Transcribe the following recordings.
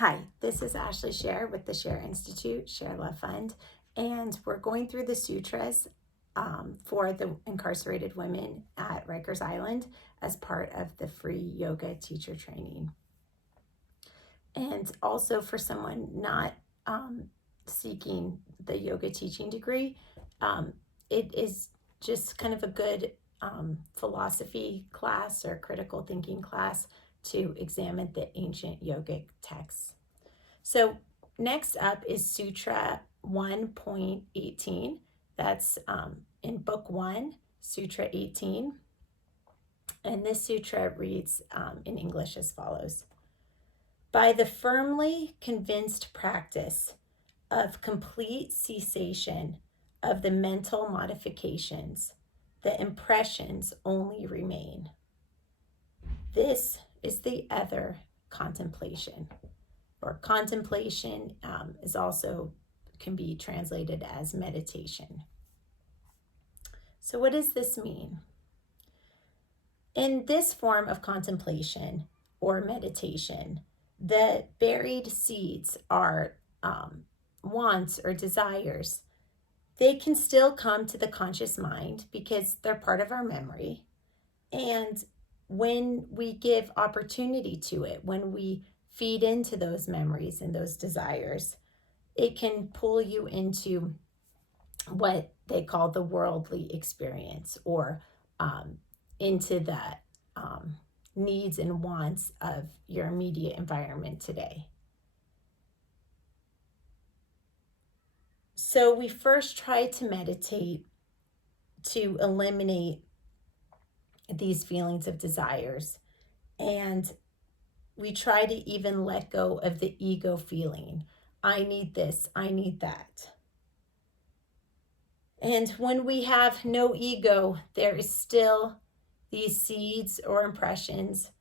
Hi, this is Ashley Scher with the Scher Institute, Share Love Fund, and we're going through the sutras for the incarcerated women at Rikers Island as part of the free yoga teacher training. And also for someone not seeking the yoga teaching degree, it is just kind of a good philosophy class or critical thinking class to examine the ancient yogic texts. So next up is Sutra 1.18. That's in book 1, Sutra 18. And this sutra reads in English as follows. By the firmly convinced practice of complete cessation of the mental modifications, the impressions only remain. This is the other contemplation, or contemplation is also can be translated as meditation. So what does this mean? In this form of contemplation or meditation, the buried seeds are wants or desires. They can still come to the conscious mind because they're part of our memory. And when we give opportunity to it, when we feed into those memories and those desires, it can pull you into what they call the worldly experience, or into the needs and wants of your immediate environment today. So we first try to meditate to eliminate these feelings of desires, and we try to even let go of the ego feeling. I need this, I need that. And when we have no ego, there is still these seeds or impressions,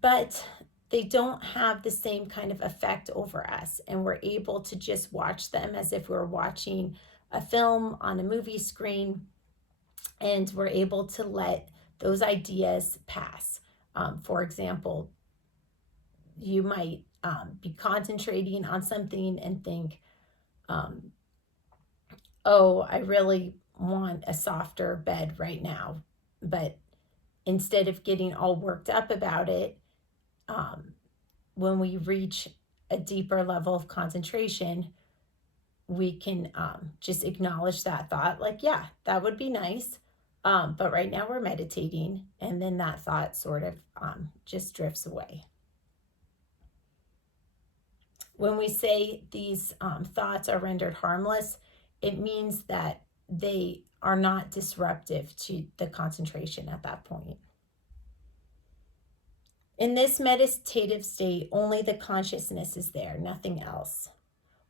but they don't have the same kind of effect over us. And we're able to just watch them as if we're watching a film on a movie screen. And we're able to let those ideas pass. For example, you might be concentrating on something and think, oh, I really want a softer bed right now. But instead of getting all worked up about it, when we reach a deeper level of concentration, we can just acknowledge that thought, like, yeah, that would be nice. But right now we're meditating, and then that thought sort of just drifts away. When we say these thoughts are rendered harmless, it means that they are not disruptive to the concentration at that point. In this meditative state, only the consciousness is there, nothing else.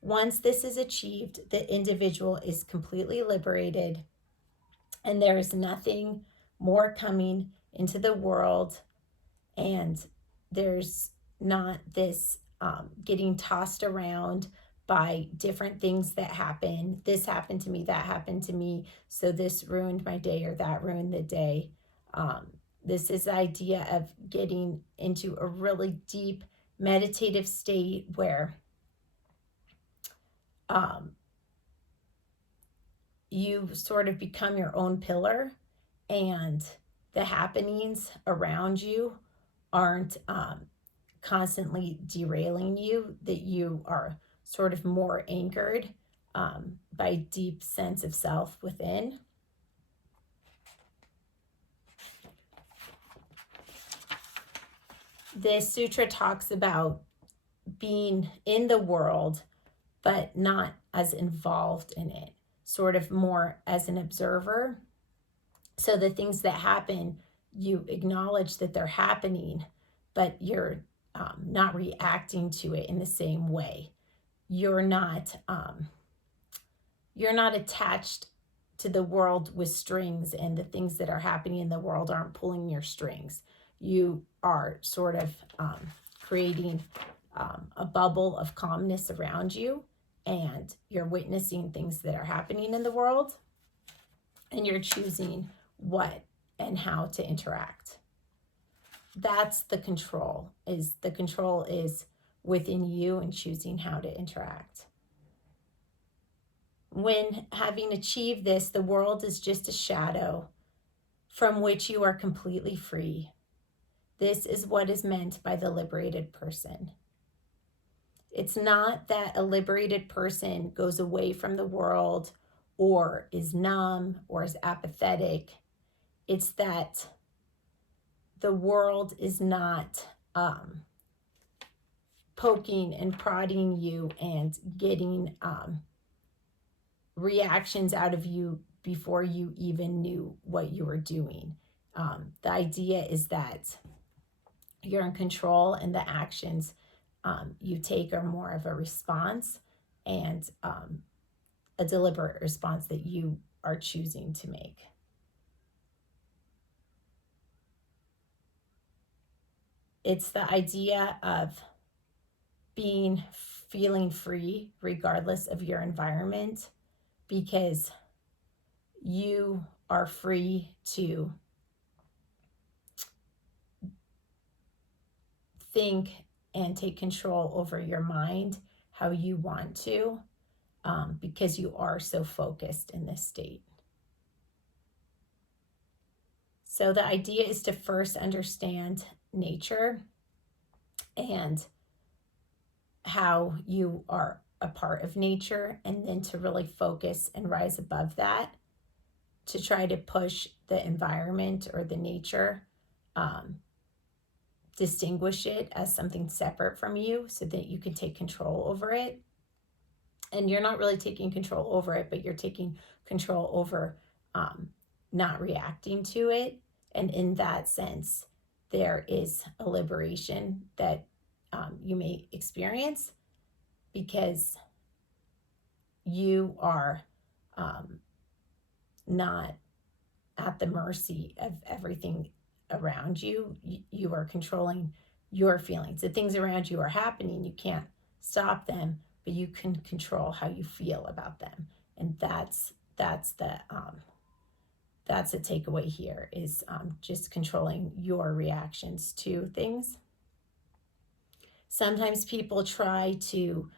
Once this is achieved, the individual is completely liberated, and there is nothing more coming into the world, and there's not this getting tossed around by different things that happen. This happened to me, that happened to me, so this ruined my day or that ruined the day. This is the idea of getting into a really deep meditative state where you sort of become your own pillar, and the happenings around you aren't constantly derailing you, that you are sort of more anchored by deep sense of self within. This sutra talks about being in the world, but not as involved in it, sort of more as an observer. So the things that happen, you acknowledge that they're happening, but you're not reacting to it in the same way. You're not attached to the world with strings, and the things that are happening in the world aren't pulling your strings. You are sort of creating a bubble of calmness around you, and you're witnessing things that are happening in the world, and you're choosing what and how to interact. that's the control. Is the control is within you and choosing how to interact. When having achieved this, the world is just a shadow from which you are completely free. This is what is meant by the liberated person. It's not that a liberated person goes away from the world or is numb or is apathetic. It's that the world is not poking and prodding you and getting reactions out of you before you even knew what you were doing. The idea is that you're in control, and the actions you take are more of a response and a deliberate response that you are choosing to make. It's the idea of feeling free regardless of your environment, because you are free to think and take control over your mind how you want to, because you are so focused in this state. So the idea is to first understand nature and how you are a part of nature, and then to really focus and rise above that, to try to push the environment or the nature, distinguish it as something separate from you so that you can take control over it. And you're not really taking control over it, but you're taking control over not reacting to it. And in that sense, there is a liberation that you may experience, because you are not at the mercy of everything around you. You are controlling your feelings. The things around you are happening. You can't stop them, but you can control how you feel about them. And that's the takeaway here, is just controlling your reactions to things. Sometimes people try to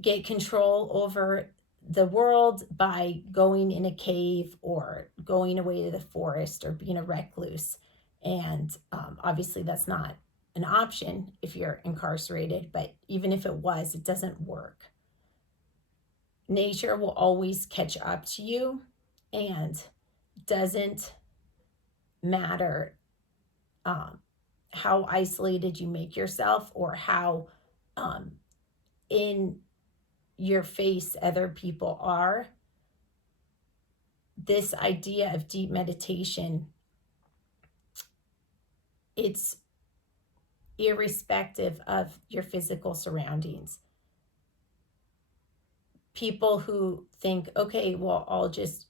get control over the world by going in a cave or going away to the forest or being a recluse. And obviously that's not an option if you're incarcerated, but even if it was, it doesn't work. Nature will always catch up to you, and doesn't matter how isolated you make yourself or how in your face other people are. This idea of deep meditation, it's irrespective of your physical surroundings. People who think, okay, well, I'll just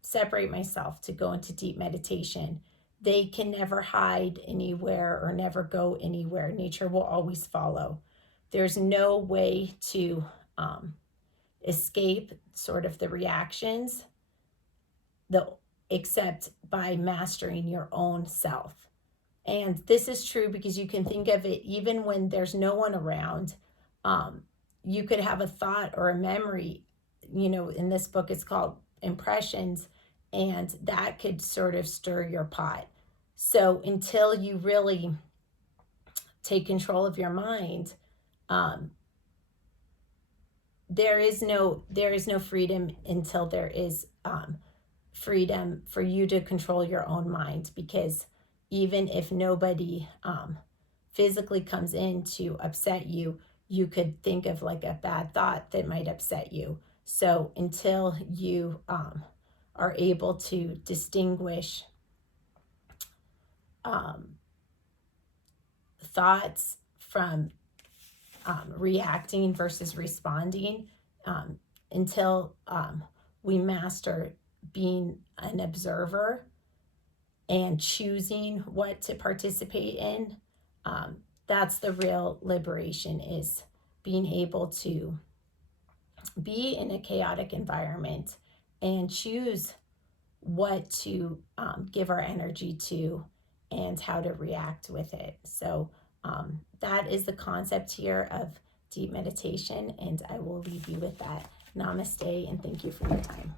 separate myself to go into deep meditation, they can never hide anywhere or never go anywhere. Nature will always follow. There's no way to escape sort of the reactions, except by mastering your own self. And this is true because you can think of it even when there's no one around. You could have a thought or a memory, in this book it's called Impressions, and that could sort of stir your pot. So until you really take control of your mind, there is no freedom until there is freedom for you to control your own mind. Because even if nobody physically comes in to upset you, you could think of like a bad thought that might upset you. So until you are able to distinguish thoughts from reacting versus responding, until we master being an observer and choosing what to participate in, that's the real liberation, is being able to be in a chaotic environment and choose what to give our energy to, and how to react with it. So that is the concept here of deep meditation, and I will leave you with that. Namaste, and thank you for your time.